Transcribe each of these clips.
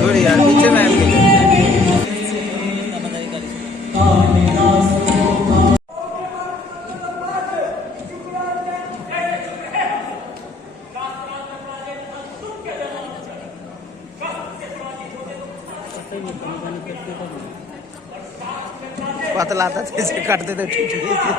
थोड़ी यार पीछे में पतला था जैसे काटते थे ठीक है।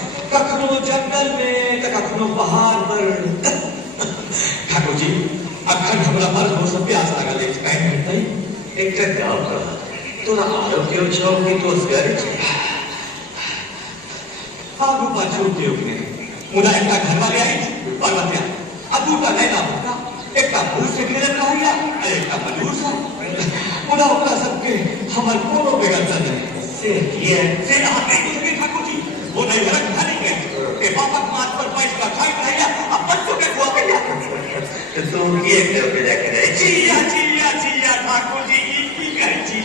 जंगल में कखनो पहाड़ पर ठाकुर जी अखन हमरा मर्द हो सब प्यास लागल अछि काहे हेतै एकटा गाँव का तोरा आरोग्य छौ कि तो स्वर छै आगू पाछू के उठने मुदा एकटा घर वाले आई और बतिया अब दूटा नैना होता एकटा पुरुष से गिरत रहैया आ एकटा मजूर सा मुदा ओकरा सबके हमर कोनो बेगरता नहीं से किए से आके के ठाकुर जी वो नहीं रख धनी के बापक माथ पर पैर का खाई रहैया अब बच्चों के खुआ के तो तुम ये करके देख रहे जिया जिया जिया ठाकुर जी की कह जी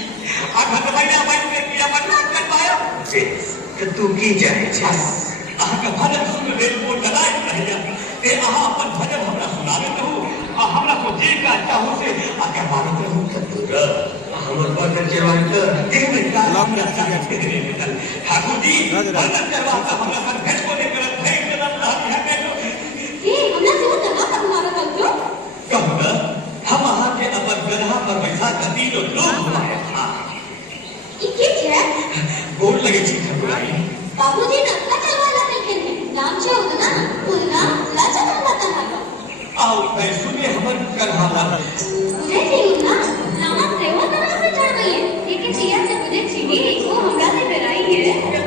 आखन महीना बन के किया बना कर पाया से कि तू की जाए छस आहा का भजन सुन ले वो डराई रहैया के अहाँ अपन भजन हमरा सुनाबैत रहू आ हमरा को जे काज चाहू से आके मारत रहू हमर बर्तन चढ़वाई तो एक मिनट ठाकुर जी बर्तन चढ़वा तो हमरा सन भेज को नहीं करत भेज देलत रहत है के हमरा से तना तुम्हारा कर क्यों कहूँ हम अहाँ के अपन गधा पर बैठा कर तीनों लोग हमारे ये क्या गोल लगे छी ठाकुराई बाबूजी नक्का चलवाला देखे नाम छे उतना उतना लाचा चलवाता है आओ मैं सुने हमर गधा मुझे चाहिए ना नाम सेवा तरह से चढ़ गई है लेकिन जिया से मुझे चाहिए वो हमरा से डराई है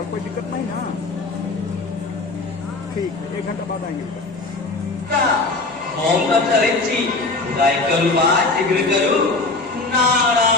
और कोई दिक्कत नहीं ना ठीक है 1 घंटा बाद आएंगे हम तो करे छी गाय करू बा शीघ्र करू नारायण